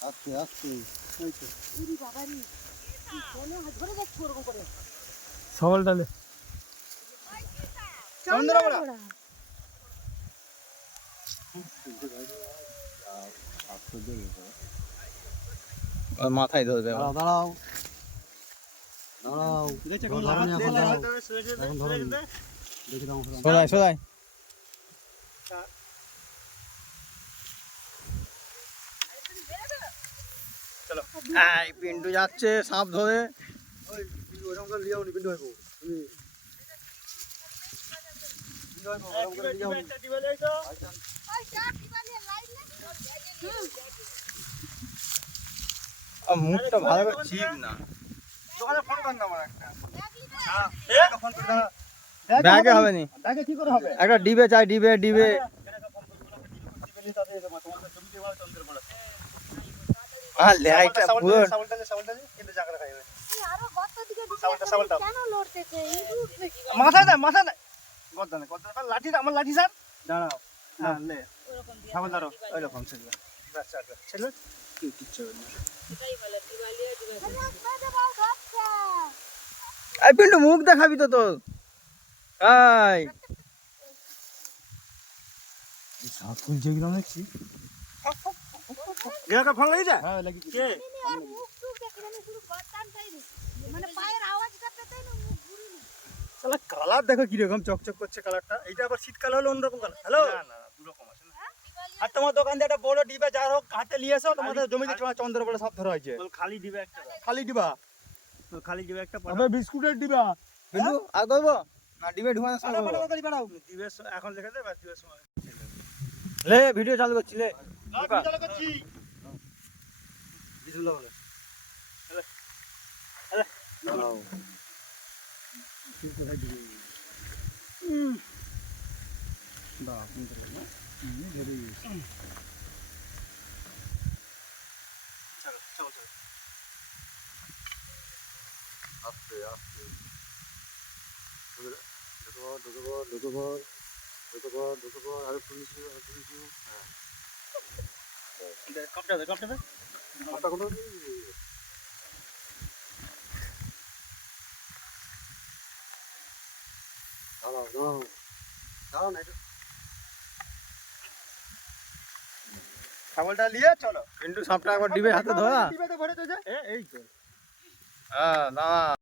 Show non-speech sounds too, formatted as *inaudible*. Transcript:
আস্তে আস্তে। সবল ডালে। ব্যাপার। মাথায় ধরবে দাঁড়াও দাঁড়াও। দাঁড়াও। ধরো নি এখন দাঁড়াও এখন ধরো নি। দেখে দাও এখন। সোজাই সোজাই এই পিন্টু যাচ্ছে সাপ ধরে ওই, তুমি ওরকম করে লিয়াও নি, বিন্দু ভাইপো। তুমি- বিন্দু ভাইপো, ওরকম করে লিয়াও নি। ওই চার দিবালিয়া লাইন আর মুখটা ভালো করে ঠিক না দোকানে ফোন কর না আমার একটা। হ্যাঁ, ফোন করে ব্যাগে হবে নি ব্যাগে কি করে হবে? একটা ডিবে চাই ডিবে ডিবে দে, সাউন্ডটা দে, গর্দানে গর্দানে লাঠি আমার লাঠি স্যার। দাঁড়াও হ্যাঁ লে। সাবল ধরো ওই রকম ছেলে। ছেলে। কি কিচ্ছু না। এই পিন্টু মুখ দেখাবি তো তোর। এই। *laughs* দেখছি গেকা ফোন লাগি যা হ্যাঁ লাগি। কে। মানে পায়ের আওয়াজটা পেতেই না মুখ ঘুরিনি শালা কালার দেখো কি রকম চকচক করছে কালারটা এটা আবার শীতকাল হলো অন্যরকম কালার হ্যালো না না দু রকম আছে আর তোমার দোকান দিয়ে একটা বড় ডিবা যার হোক হাতে নিয়ে এসো তোমাদের জমিতে চন্দ্র বলে সব ধরা হয়েছে। খালি দিবে একটা খালি ডিবা? খালি দিবে একটা তবে বিস্কুটের ডিবা? পিন্টু আর করব না ডিবে ঢুকানোর সময়? বাড়াও, তাড়াতাড়ি বাড়াও। দিবে এখন লিখে দিবে সময়। লে ভিডিও চালু করছি লে। না, ঢুকা। আমি চালু করছি। বিসমিল্লাহ বলো। দাঁড়াও। উম। দাঁড়াও, তুমি চলে। চলো চলো। আস্তে আস্তে। আরও পুলিশে, আরও পুলিশে। হ্যাঁ। কপটা দে কপটা দে। ছাগলটা নিয়ে চলো। কিন্তু সাপটা একবার ডিবে হাতে ধরা ডিবাতে ভরে তো যা। এই তো। হ্যাঁ না